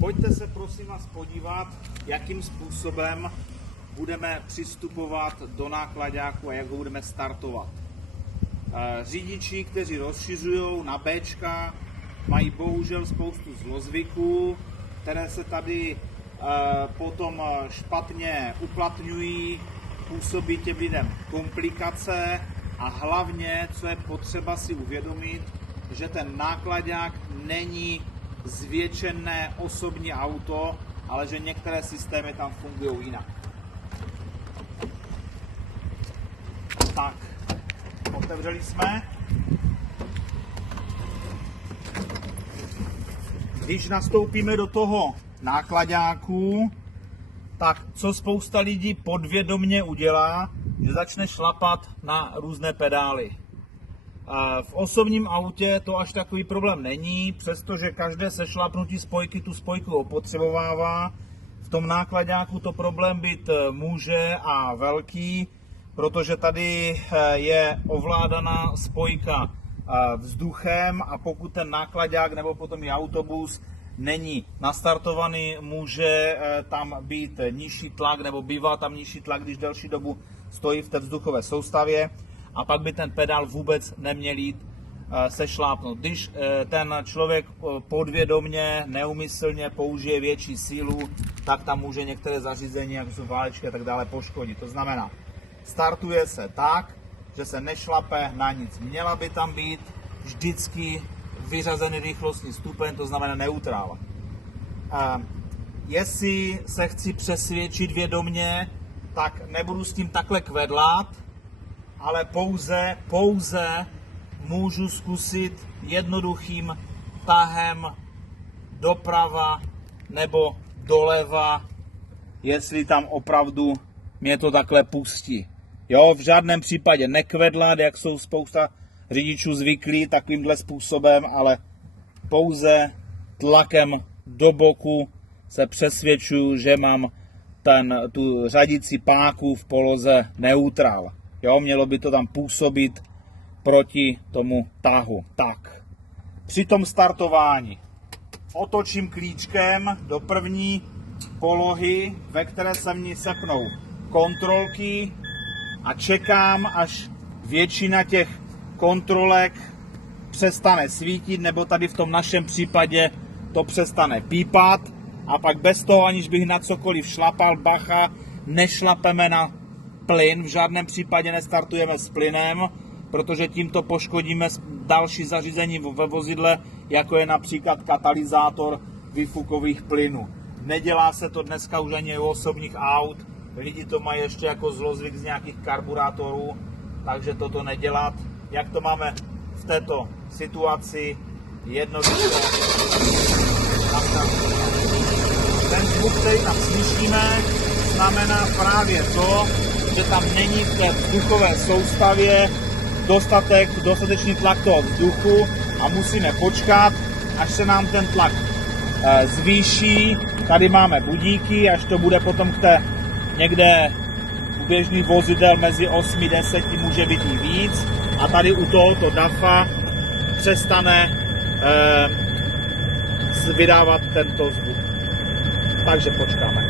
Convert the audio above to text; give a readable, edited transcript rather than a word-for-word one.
Pojďte se prosím vás podívat, jakým způsobem budeme přistupovat do náklaďáku a jak ho budeme startovat. Řidiči, kteří rozšiřují na Bčka, mají bohužel spoustu zlozvyků, které se tady potom špatně uplatňují, působí těm lidem komplikace a hlavně, co je potřeba si uvědomit, že ten náklaďák není zvětšené osobní auto, ale že některé systémy tam fungují jinak. Tak, otevřeli jsme. Když nastoupíme do toho náklaďáku, tak co spousta lidí podvědomě udělá, že začne šlapat na různé pedály. V osobním autě to až takový problém není, přestože každé sešlapnutí spojky tu spojku opotřebovává. V tom náklaďáku to problém být může a velký, protože tady je ovládaná spojka vzduchem a pokud ten náklaďák nebo potom i autobus není nastartovaný, může tam být nižší tlak nebo bývá tam nižší tlak, když delší dobu stojí v té vzduchové soustavě a pak by ten pedál vůbec neměl jít sešlápnout. Když ten člověk podvědomě, neumyslně použije větší sílu, tak tam může některé zařízení, jako jsou válečky a tak dále, poškodit. To znamená, startuje se tak, že se nešlape na nic. Měla by tam být vždycky vyřazený rychlostní stupeň, to znamená neutrál. Jestli se chci přesvědčit vědomě, tak nebudu s tím takhle kvedlat, ale pouze můžu zkusit jednoduchým tahem doprava nebo doleva, jestli tam opravdu mě to takhle pustí. Jo, v žádném případě nekvedlat, jak jsou spousta řidičů zvyklí takovýmhle způsobem, ale pouze tlakem do boku se přesvědčuju, že mám tu řadicí páku v poloze neutrál. Jo, mělo by to tam působit proti tomu tahu. Tak, při tom startování otočím klíčkem do první polohy, ve které se mi sepnou kontrolky a čekám, až většina těch kontrolek přestane svítit, nebo tady v tom našem případě to přestane pípat a pak bez toho, aniž bych na cokoliv šlapal, bacha, nešlapeme na plyn, v žádném případě nestartujeme s plynem, protože tímto poškodíme další zařízení ve vozidle, jako je například katalyzátor výfukových plynů. Nedělá se to dneska už ani u osobních aut, lidi to mají ještě jako zlozvyk z nějakých karburátorů, takže toto nedělat. Jak to máme v této situaci, jednoduše nastartovat. Ten zvuk, který tam slyšíme, znamená právě to, že tam není v té vzduchové soustavě dostatečný tlak toho vzduchu a musíme počkat, až se nám ten tlak zvýší. Tady máme budíky, až to bude potom někde u běžných vozidel mezi 8 a 10 může být i víc a tady u tohoto DAFa přestane vydávat tento zvuk. Takže počkáme.